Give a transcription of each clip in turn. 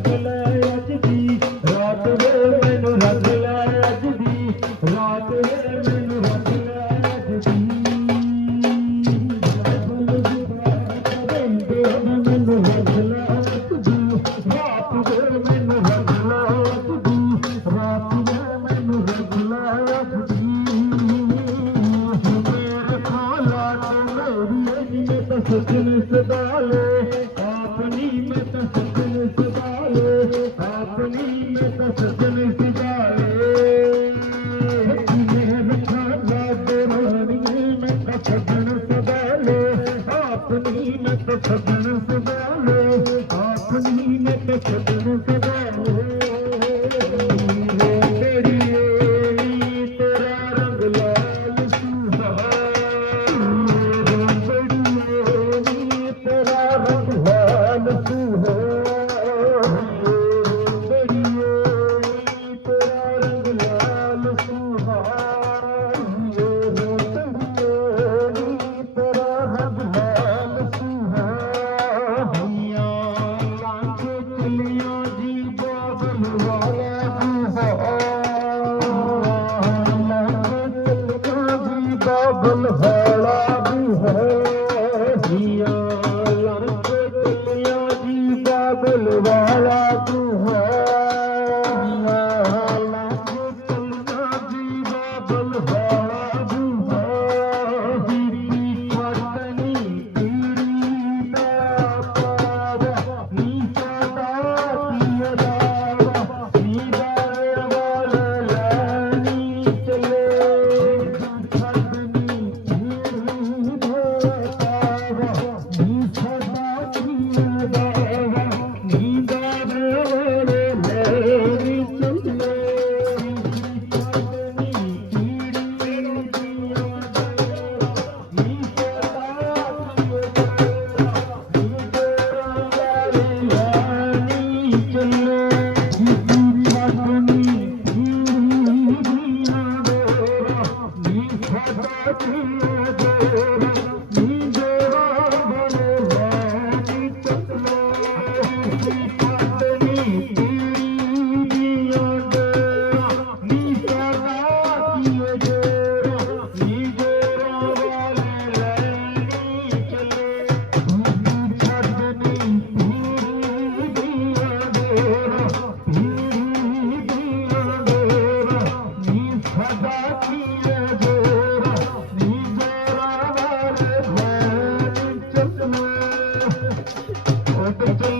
ਰੱਖ ਲੈ ਅੱਜ ਦੀ ਰਾਤ ਵੇ ਮੈਨੂੰ ਰੱਖ ਲੈ ਅੱਜ ਦੀ ਰਾਤ ਵੇ ਮੈਨੂੰ ਰੱਖ ਲੈ ਅੱਜ ਦੀ ਬਬਲ ਜੁਬਾ ਬੰਦੇ ਮੈਨੂੰ ਰੱਖ ਲੈ ਅੱਜ ਦੀ ਰਾਤ ਵੇ ਮੈਨੂੰ ਰੱਖ ਲੈ ਅੱਜ ਦੀ ਰਾਤ ਵੇ ਮੈਨੂੰ ਰੱਖ ਲੈ ਅੱਜ ਦੀ ਮੇਰੇ ਖਾਲਾ ਤੇ ਮੇਰੀ ਅਜੀਬ ਸੱਚੀ ਸਦਾ ਤੇ ਖਬਰ ਸੁਭਾਵੇ ਆਖਣੀ ਨੇ ਤੇ ਖਬਰ Open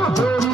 Oh,